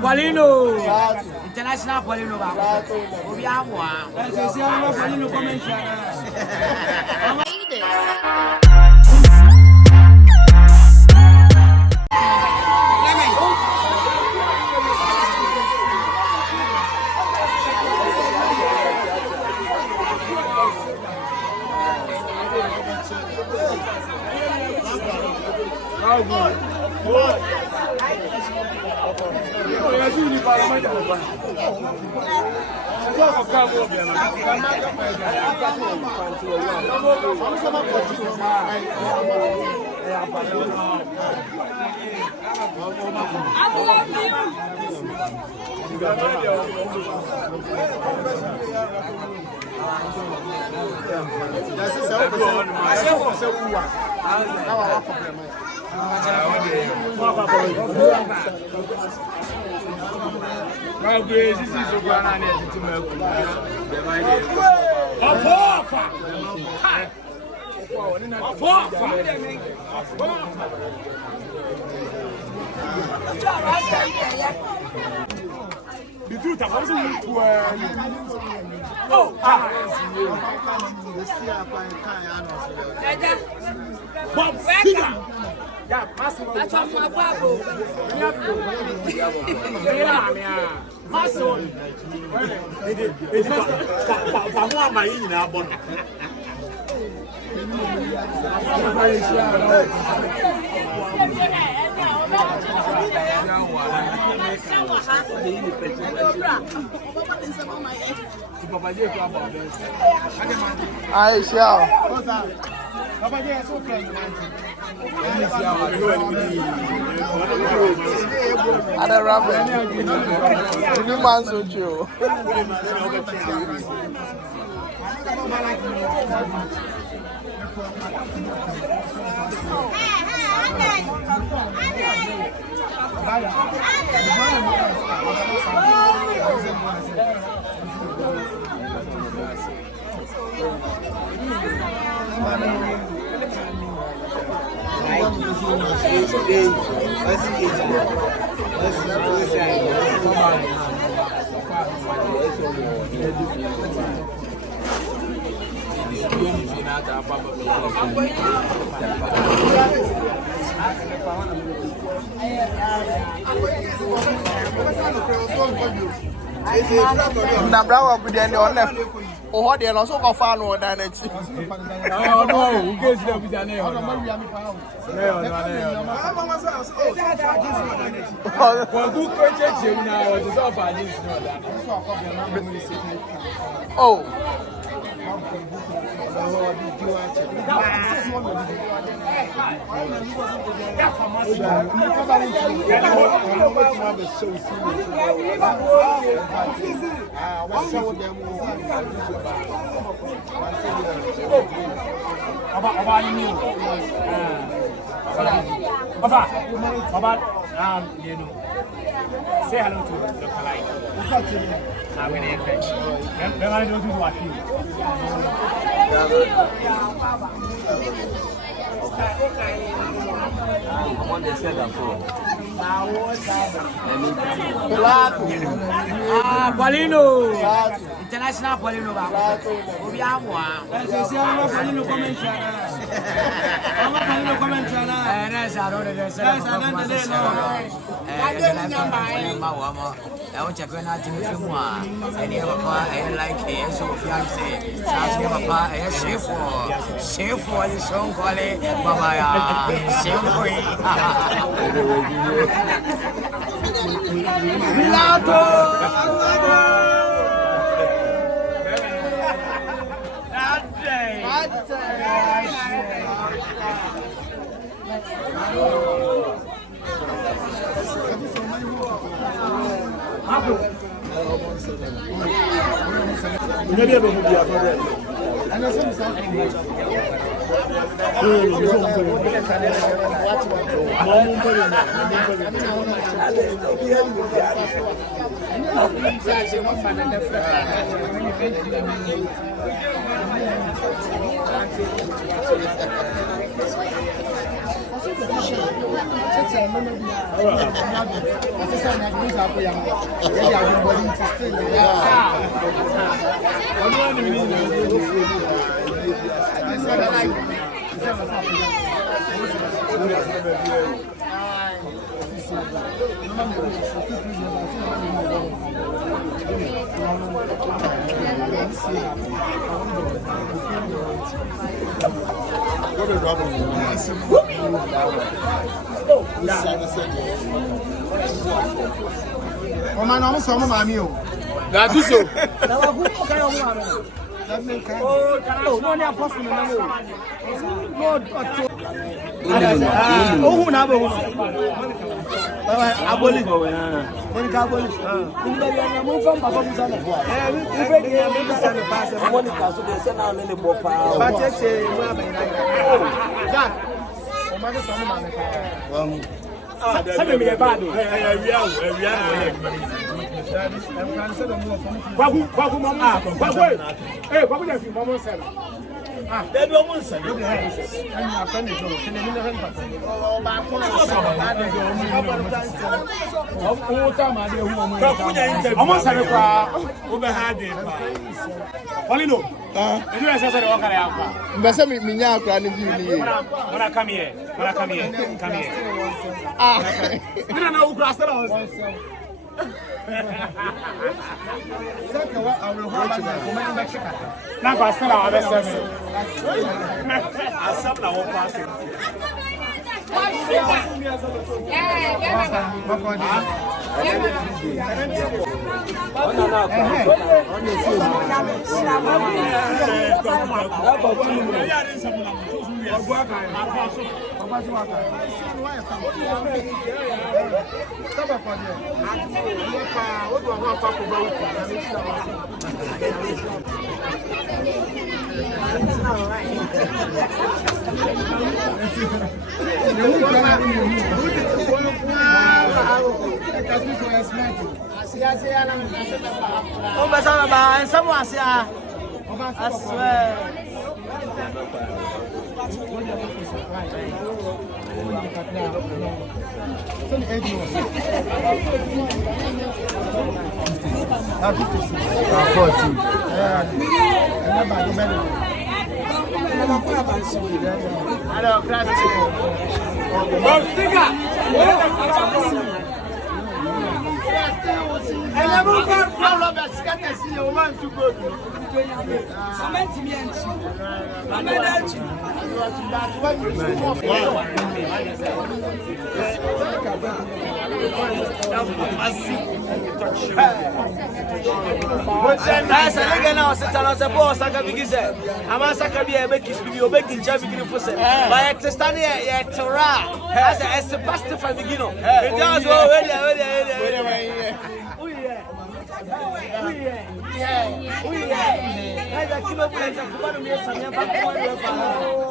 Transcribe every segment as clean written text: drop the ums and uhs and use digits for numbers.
Paulino, international Paulino, Obiamwa. Paulino The truth I wasn't to Bob Figure. Yeah, Massimo. That's on my Bible. Massimo. I shall. Ada ramen. Ini masuk cuy. Na bravo bidende on left. Oh, what they also go far no than it. Oh no, who gets there with your Oh. Say hello to the Kalai. I'm going to get then I don't do what you. I'm on the set of Paulino, international Paulino, Obiamwa. Paulino Maybe I will be a Oh man, I'm so mommy. That is so. No, no, apostle, Aboli. Monica Aboli. Monica, so they send out many more power. Send me a bad. I swear.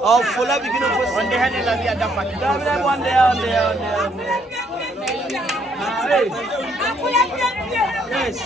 Oh, full of beginning for one day, one day. Yes.